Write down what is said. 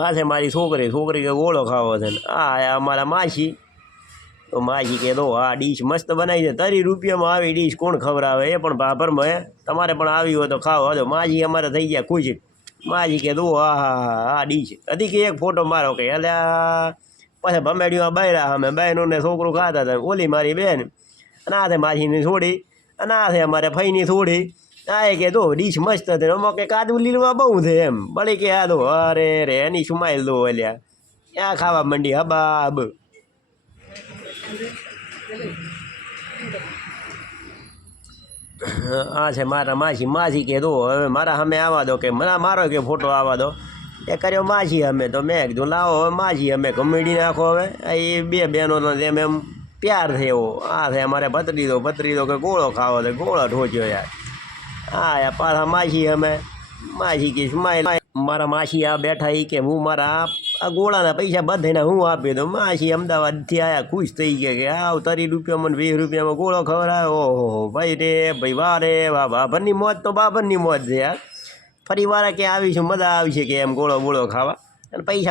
આ છે મારી છોકરી, છોકરી કે ગોળો ખાવો છે ને આ અમારા માસી. તો માસી કે દો આ ડીશ મસ્ત બનાવી છે, 30 રૂપિયામાં આવી ડીશ કોણ ખવડાવે, એ પણ ભાભરમાં. હે તમારે પણ આવી હોય તો ખાઓ. હાલો માસી અમારે થઈ ગયા ખુશ. માસી કે દો હા હા આ ડીશ હતી કે એક ફોટો મારો કે એટલે પછી ભમેડીમાં બહેરા અમે બહેનું ને છોકરું ખાતા હતા. ઓલી મારી બેન અને આ છે માસીની છોડી અને આ છે અમારે ફઈની છોડી. આ કે દો ડીશ મસ્ત હતી, અમુક કે કાદુ લીલવા બહુ છે એમ બળી કે આ દો અરે રે એની સુમાઈલ દો એલ્યા ક્યાં ખાવા માંડી હબાબ. આ છે મારા માસી. માસી કે દો હવે મારા સામે આવવા દો કે મારો કે ફોટો આવવા દો. એ કર્યો માસી અમે તો મેં કીધું લાવો હવે માસી અમે કમેડી નાખો. હવે એ બે બહેનોનો જેમ એમ પ્યાર થયો. આ છે અમારે ભત્રીજો, ભત્રીજો કે ગોળો ખાવો છે, ગોળો ઠોચ્યો યાર. હા યાર પાછા માસી અમે માસી કે સ્માઈલ. મારા માસી આ બેઠા એ કે હું મારા આ ગોળાના પૈસા બધાને હું આપી દઉં. માસી અમદાવાદથી આવ્યા ખુશ થઈ ગયા કે આવ 30 રૂપિયામાં 20 રૂપિયામાં ગોળો ખવડાવે. ઓહો ભાઈ રે ભાઈ વાહ રે વાહ. બાભરની મોજ તો બાભરની મોજ છે યાર. ફરી વાર ક્યાં આવીશું મજા આવશે કે એમ ગોળો બોળો ખાવા અને પૈસા